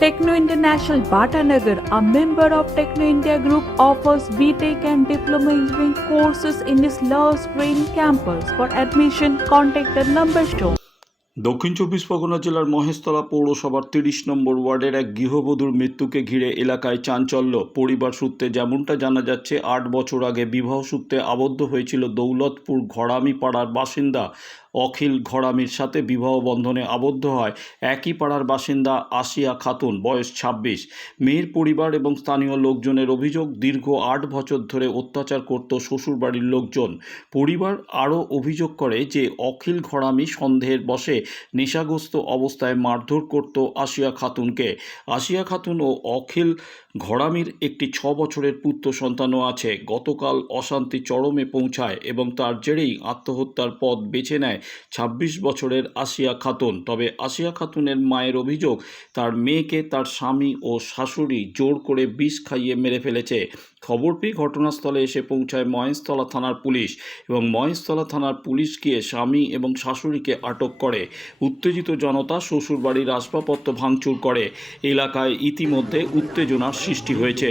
Techno International Bhatanagar, a member of Techno India Group, offers BTEC and Diploma Engineering courses in its Love Green campus. For admission, contact the number shown. দক্ষিণ চব্বিশ পরগনা জেলার মহেশতলা পৌরসভার তিরিশ নম্বর ওয়ার্ডের এক গৃহবধূর মৃত্যুকে ঘিরে এলাকায় চাঞ্চল্য পরিবার সূত্রে যেমনটা জানা যাচ্ছে আট বছর আগে বিবাহ সূত্রে আবদ্ধ হয়েছিল দৌলতপুর ঘরামি পাড়ার বাসিন্দা অখিল ঘরামির সাথে বিবাহ বন্ধনে আবদ্ধ হয়। একই পাড়ার বাসিন্দা আসিয়া খাতুন, বয়স ছাব্বিশ। মেয়ের পরিবার এবং স্থানীয় লোকজনের অভিযোগ, দীর্ঘ আট বছর ধরে অত্যাচার করত শ্বশুরবাড়ির লোকজন। পরিবার আরও অভিযোগ করে যে, অখিল ঘরামি সন্দেহের বসে নেশাগ্রস্ত অবস্থায় মারধর করত আসিয়া খাতুনকে। আসিয়া খাতুন ও অখিল ঘরামির একটি ছ বছরের পুত্র সন্তানও আছে। গতকাল অশান্তি চরমে পৌঁছায় এবং তার জেরেই আত্মহত্যার পথ বেছে নেয়। ছাব্বিশ বছরের আসিয়া খাতুন তবে আসিয়া খাতুনের মায়ের অভিযোগ তার মেয়েকে তার স্বামী ও শাশুড়ি জোর করে বিষ খাইয়ে মেরে ফেলেছে খবর পেয়ে ঘটনাস্থলে এসে পৌঁছায় মহেশতলা থানার পুলিশ এবং মহেশতলা থানার পুলিশ গিয়ে স্বামী এবং শাশুড়িকে আটক করে উত্তেজিত জনতা শ্বশুরবাড়ির আসবাবপত্র ভাঙচুর করে এলাকায় ইতিমধ্যে উত্তেজনার সৃষ্টি হয়েছে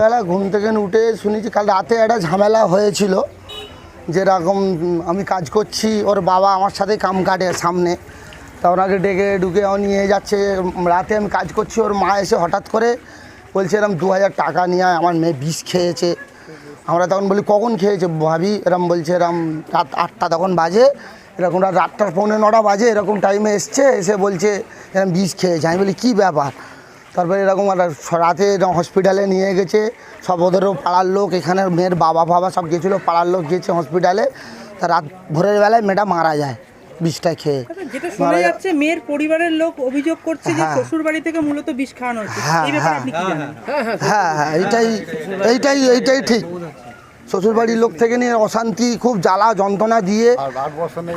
বেলা ঘুম থেকে উঠে শুনেছি কাল রাতে একটা ঝামেলা হয়েছিল, যেরকম আমি কাজ করছি, ওর বাবা আমার সাথে কাম কাটে সামনে। তা ওনাকে ডেকে ঢুকে ও নিয়ে যাচ্ছে, রাতে আমি কাজ করছি, ওর মা এসে হঠাৎ করে বলছে, এরম দু হাজার টাকা নিয়ে আমার মেয়ে বিষ খেয়েছে। আমরা তখন বলি, কখন খেয়েছে ভাবি? এরম বলছে, এরম রাত আটটা তখন বাজে। এরকম রাত আটটা পৌনে নটা বাজে, এরকম টাইমে এসছে, এসে বলছে, এরম বিষ খেয়েছে। আমি বলি, কী ব্যাপার? তারপরে এরকম রাতে হসপিটালে নিয়ে গেছে। সব ওদেরও পাড়ার লোক এখানে মেয়ের বাবা ফাবা সব গেছিল পাড়ার লোক গেছে হসপিটালে তা রাত ভোরের বেলায় মেয়েটা মারা যায় বিষটা খেয়ে। যেটা শোনা যাচ্ছে মেয়ের পরিবারের লোক অভিযোগ করছে যে হ্যাঁ। শ্বশুর বাড়ি থেকে মূলত বিষ খাওয়ানো হচ্ছে। হ্যাঁ, এই ব্যাপারে হ্যাঁ। আপনি কি জানেন? হ্যাঁ হ্যাঁ এইটাই এইটাই এইটাই ঠিক। শ্বশুরবাড়ির লোক থেকে নিয়ে অশান্তি খুব জ্বালা যন্ত্রণা দিয়ে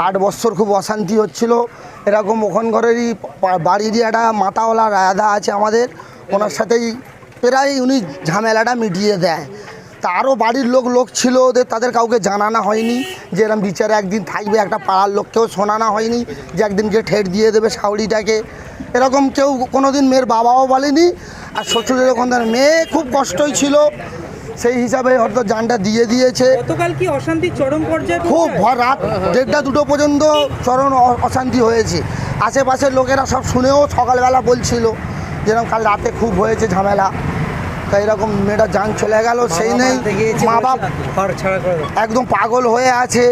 আট বছর খুব অশান্তি হচ্ছিল। এরকম ওখান ঘরেরই বাড়িরই একটা মাতাওয়ালা রায়দা আছে আমাদের। ওনার সাথেই প্রায় উনি ঝামেলাটা মিটিয়ে দেয়। তা আরও বাড়ির লোক লোক ছিল ওদের তাদের কাউকে জানানো হয়নি যে এরম বিচারে একদিন থাকবে একটা পাড়ার লোককেও শোনানো হয়নি যে একদিনকে ঠেট দিয়ে দেবে শাউরিটাকে। এরকম কেউ কোনো দিন মেয়ের বাবাও বলেনি। আর শ্বশুরের ওখানকার মেয়ে খুব কষ্টই ছিল। সেই হিসাবে হয়তো যানটা দিয়ে দিয়েছে। গতকাল কি অশান্তি চরম পর্যায়ে খুব রাত দেড়টা দুটো পর্যন্ত চরম অশান্তি হয়েছে। আশেপাশের লোকেরা সব শুনেও সকালবেলা বলছিল যেরকম কাল রাতে খুব হয়েছে ঝামেলা। তা এরকম মেয়েটা যান চলে গেল সেই নেই। মা বাপ একদম পাগল হয়ে আছে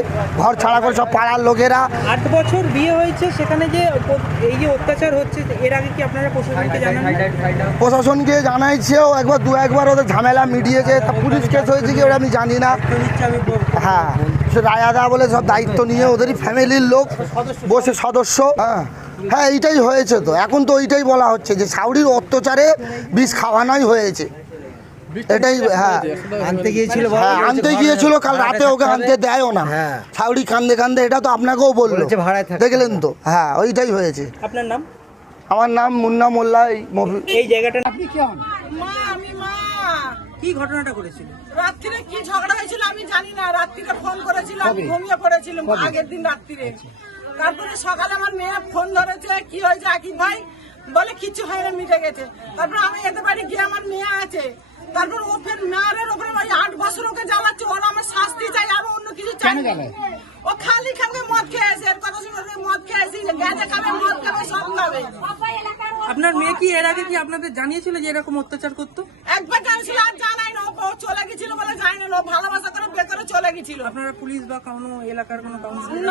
ঘর ছাড়া করে সব পাড়ার লোকেরা। আট বছর বিয়ে হয়েছে সেখানে যে এই যে অত্যাচার হচ্ছে এর আগে কি আপনারা প্রশাসনকে জানান প্রশাসনকে জানাইছেও একবার দু একবার ওদের ঝামেলা মিটিয়েছে তা পুলিশ কেস হয়েছে কি ওরা আমি জানি না। হ্যাঁ রায়াদা বলে সব দায়িত্ব নিয়ে ওদেরই ফ্যামিলির লোক বসে সদস্য হ্যাঁ। হ্যাঁ এইটাই হয়েছে তো। এখন তো ওইটাই বলা হচ্ছে যে সাউরির অত্যাচারে বিষ খাওয়ানোই হয়েছে। এটাই হ্যাঁ আনতে গিয়েছিল হ্যাঁ আনতে গিয়েছিল কাল রাতে ওকে আনতে দেয়ও না। হ্যাঁ। সাউরি কান্দে কান্দে এটা তো আপনাকেও বলল। দেখলেন তো হ্যাঁ ওইটাই হয়েছে। আপনার নাম? আমার নাম মুন্না মোল্লা এই মা আমি মা। কি ঘটনাটা করেছিল রাত্রিরে কি ঝগড়া হয়েছিল আমি জানি না। রাত্রিরে ফোন করেছিলাম আমি ঘুমিয়ে পড়েছিলাম আগের দিন রাত্রিরে। তারপরে সকালে আমার মেয়ে ফোন ধরেছে কি হয়েছে আকিব ভাই? বলে কিছু হয় না মিটে গেছে। তারপরে আমি এতে বাড়ি গিয়ে আমার মেয়ে আছে। তারপর ও ফের মেয়ের উপরে ওই আট বছর ওকে জ্বালাচ্ছে ওরা আমার শাস্তি চাই আর অন্য কিছু চাই। ও খালি খাবে মদ খেয়েছে এর কথা শুনে মদ খেয়েছে গেঁজে খাবে মদ খাবে সব খাবে। আপনার মেয়ে কি এর আগে কি আপনাদের জানিয়েছিল যে এরকম অত্যাচার করতো? একবার জানছিল আর জানাই না ও চলে গেছিল বলে যাই না ও ভালোবাসা করে বিয়ে করে চলে গেছিল। আপনারা পুলিশ বা কোনো এলাকার কোনো কাউন্সিলর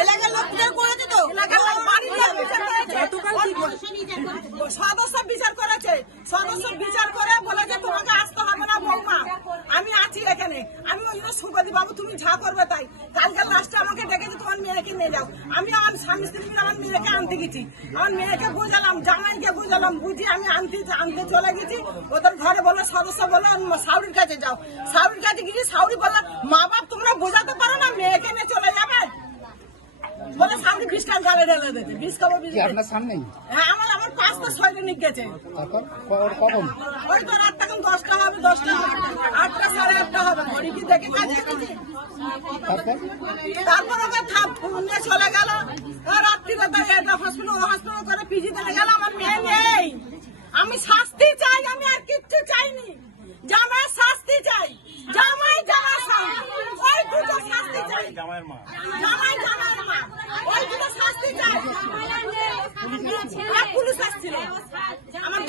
এলাকার লোক বিচার করেছে তো এলাকার লোক বাড়ির লোক বিচার করেছে গতকাল কি সদস্য বিচার করেছে। সদস্য বিচার করে বলে যে তোমাকে আসতে হবে না, বৌমা। আমি আছি এখানে। আমি ওই জন্য সুপতি বাবু তুমি যা করবে তাই। কালকে লাস্টে আমাকে ডেকেছে, তোমার মেয়েকে নিয়ে যাও। আমি আমার স্বামী স্ত্রী আমার মেয়েকে আনতে গেছি। আমার মেয়েকে বোঝালাম, জামাইকে বুঝালাম, বুঝি আমি আনতে আনতে চলে গেছি। ওদের ঘরে বলে, সদস্য বলে, সাউরির কাছে যাও। সাউরির কাছে গিয়ে সাউরি বলে মা বাপ তোমরা বোঝাতে পারো না, মেয়েকে নিয়ে চলে যাবে সাউরি বিষ কাল গালে ঢেলে দিতে বিষ খাব বিষ আপনার সামনেই? হ্যাঁ আমার আমার পাঁচটা সৈনিক গেছে। তারপর? কখন? ওই তো রাত তখন দশটা হবে দশটা আটটা সাড়ে আটটা হবে। ঘড়ি কি দেখে? কাজে তারপর? ওকে থাপ নিয়ে চলে গেল। রাত্রিরে তাই এটা হসপিটাল হসপিটাল করে পিজি দিলে গেল। আমার মেয়ে নেই। আমি শাস্তি চাই আমি আর কিচ্ছু চাইনি জামাই শাস্তি চাই জামাই জামাই শাস্তি ওই দুটো শাস্তি চাই জামাই জামাইয়ের মা ওই দুটো শাস্তি চাই আর আমার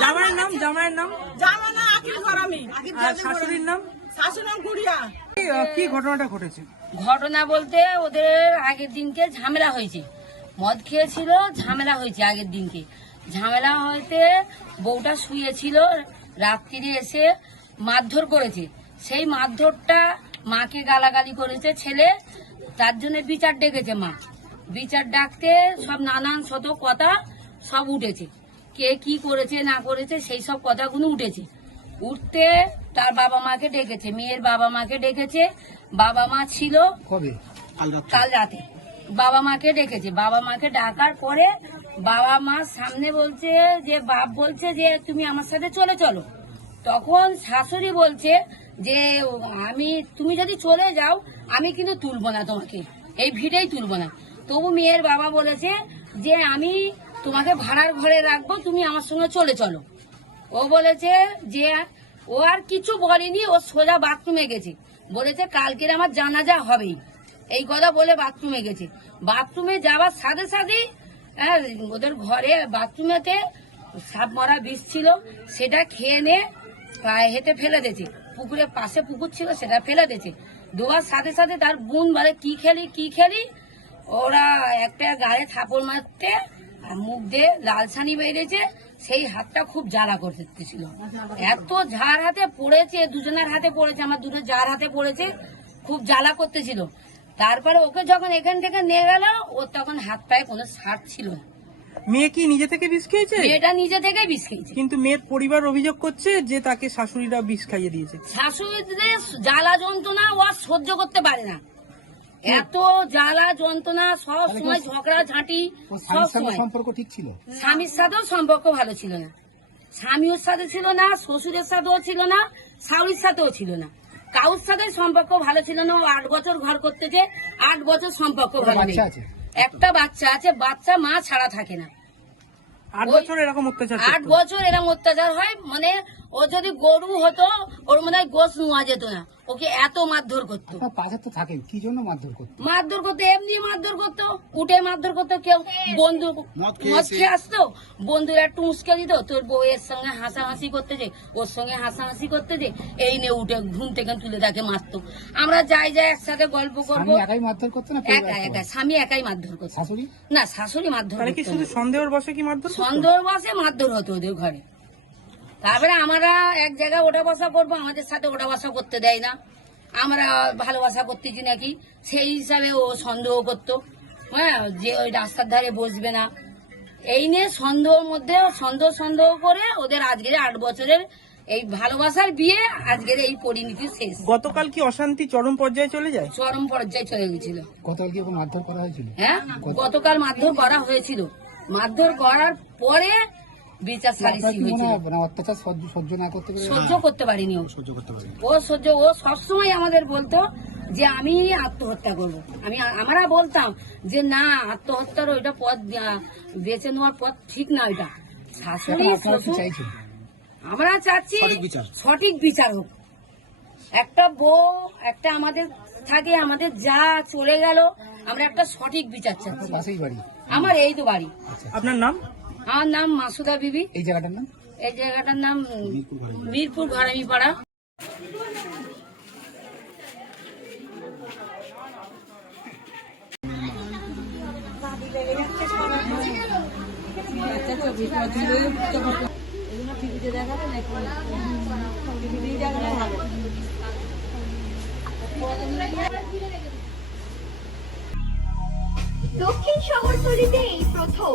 জামাইয়ের নাম জামাইয়ের নাম? জামাই না আকিল গরমি আর শাশুড়ির নাম? শাশুড়ি নাম গুড়িয়া। কি, কি ঘটনাটা ঘটেছে? ঘটনা বলতে ওদের আগের দিনকে ঝামেলা হয়েছে। মদ খেয়েছিল ঝামেলা হয়েছে আগের দিনকে। ঝামেলা হইতে বউটা শুয়েছিল রাত্রিরে এসে মারধর করেছে। সেই মারধরটা মাকে গালাগালি করেছে ছেলে তার জন্য বিচার ডেকেছে মা। বিচার ডাকতে সব নানান শত কথা সব উঠেছে। কে কি করেছে না করেছে সেই সব কথাগুলো উঠেছে। উঠতে তার বাবা মাকে ডেকেছে মেয়ের বাবা মাকে ডেকেছে। বাবা মা ছিল কবে? কাল রাতে। বাবা মাকে ডেকেছে। বাবা মাকে ডাকার পরে বাবা মা সামনে বলছে যে বাপ বলছে যে তুমি আমার সাথে চলে চলো। তখন শাশুড়ি বলছে যে আমি তুমি যদি চলে যাও আমি কিন্তু তুলবো না তোমাকে। এই ভিড়েই তুলবো না। তবু মেয়ের বাবা বলেছে যে আমি তোমাকে ভাড়ার ঘরে রাখব তুমি আমার সঙ্গে চলে চলো। ও বলেছে যে ও আর কিছু বলেনি ও সোজা বাথরুমে গেছে। বলেছে কালকের আমার জানাজা হবেই। এই কথা বলে বাথরুমে গেছে। বাথরুমে যাওয়ার সাথে সাথেই হ্যাঁ, ওদের ঘরে বাথরুমেতে সাপ মরা বিষ ছিল সেটা খেয়ে নে পায়ে হেঁটে ফেলে দিয়েছে। পুকুরের পাশে পুকুর ছিল সেটা ফেলে দিয়েছে। দেওয়ার সাথে সাথে তার বোন বলে কি খেলি কি খেলি? ওরা একটা গায়ে থাপড় মারতে মুখ দিয়ে লালসানি বেরিয়েছে সেই হাতটা খুব জ্বালা করতেছিল এত ঝাড় হাতে পড়েছে দুজনের হাতে পড়েছে আমার দুটো জার হাতে পড়েছে খুব জ্বালা করতেছিল। তারপরে ওকে যখন এখান থেকে নিয়ে গেল ওর তখন হাত পায়ে কোনো সার ছিল না। মেয়ে কি নিজে থেকে বিষ খেয়েছে? মেয়েটা নিজে থেকে বিষ খেয়েছে। কিন্তু মেয়ের পরিবার অভিযোগ করছে যে তাকে শাশুড়িরা বিষ খাইয়ে দিয়েছে। শাশুড়িদের জ্বালা যন্ত্রণা ও আর সহ্য করতে পারে না। এত জ্বালা যন্ত্রণা সব সময় ঝগড়া ঝাঁটি সব স্বামীর সময়। সম্পর্ক ঠিক ছিল? স্বামীর সাথেও সম্পর্ক ভালো ছিল না। স্বামীর সাথে ছিল না শ্বশুরের সাথেও ছিল না শাশুড়ির সাথেও ছিল না। কাউর সাথে সম্পর্ক ভালো ছিল না ও আট বছর ঘর করতে করতেছে আট বছর সম্পর্ক ভালো নেই। একটা বাচ্চা আছে বাচ্চা মা ছাড়া থাকে না। আট বছর এরকম অত্যাচার আট বছর এরকম অত্যাচার হয় মানে ও যদি গরু হতো ওর মনে হয় গোস নোয়া যেত না। ওকে এত মারধর করতো। পাশে তো থাকেন কি জন্য মারধর করতো? মারধর করতো এমনি মারধর করতো। উঠে মারধর করতো কেউ বন্ধু মদ খেয়ে আসতো। বন্ধুরা একটু উস্কে দিত তোর বউয়ের সঙ্গে হাসাহাসি করতেছে ওর সঙ্গে হাসাহাসি করতেছে এই নিয়ে উঠে ঘুম থেকে তুলে তাকে মারতো। আমরা যাই যাই একসাথে গল্প করব। একাই মারধর করতো না একা একা স্বামী একাই মারধর করতো। শাশুড়ি? না শাশুড়ি মারধর করতো। সন্দেহের বসে কি মারধর করতো? সন্দেহ বসে মারধর হতো ওদের ঘরে। তারপরে আমরা এক জায়গায় ওঠা বসা করব আমাদের সাথে ওঠা বসা করতে দেয় না। আমরা ভালোবাসা করতেছি নাকি? সেই হিসাবে ও সন্দেহ করতো। হ্যাঁ যে ওই রাস্তার ধারে বসবে না। এই নিয়ে সন্দেহর মধ্যে সন্দেহ সন্দেহ করে ওদের আজকের আট বছরের এই ভালোবাসার বিয়ে আজকের এই পরিণতি শেষ। গতকাল কি অশান্তি চরম পর্যায়ে চলে যায়? চরম পর্যায়ে চলে গেছিল। গতকাল কি মারধর করা হয়েছিল? হ্যাঁ গতকাল মারধর করা হয়েছিল। মারধর করার পরে বিচার সালিসি মনে হয় মানে অত্যাচার সহ্য না করতে সহ্য করতে পারিনি ও। সহ্য করতে পারে ও সহ্য ও সবসময় আমাদের বলতো যে আমি আত্মহত্যা করব। আমি আমরা বলতাম যে না আত্মহত্যার ওইটা পথ বেছে নেওয়ার পথ ঠিক না ওইটা। শাশুড়ি আমরা চাচ্ছি সঠিক বিচার। হোক। একটা বউ একটা আমাদের থাকে আমাদের যা চলে গেল আমরা একটা সঠিক বিচার চাচ্ছি। আমার এই তো বাড়ি। আপনার নাম? আমার নাম মাসুদা বিবি। এই জায়গাটার নাম? এই জায়গাটার নাম মিরপুর ঘরামি পাড়া দক্ষিণ শহরতলিতে এই প্রথম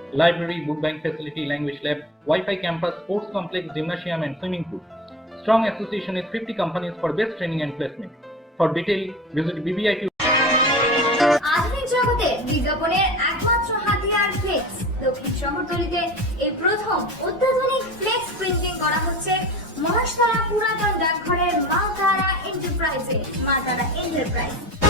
library, book bank facility, language lab, Wi-Fi campus, sports complex, gymnasium, and swimming pool. Strong association with 50 companies for best training and placement. For detail, visit বিজ্ঞাপনের একমাত্র প্রথম প্রিন্টিং করা হচ্ছে মহাশতলা পুরাতন ডাকঘরের মা তারা এন্টারপ্রাইজে মা তারা এন্টারপ্রাইজ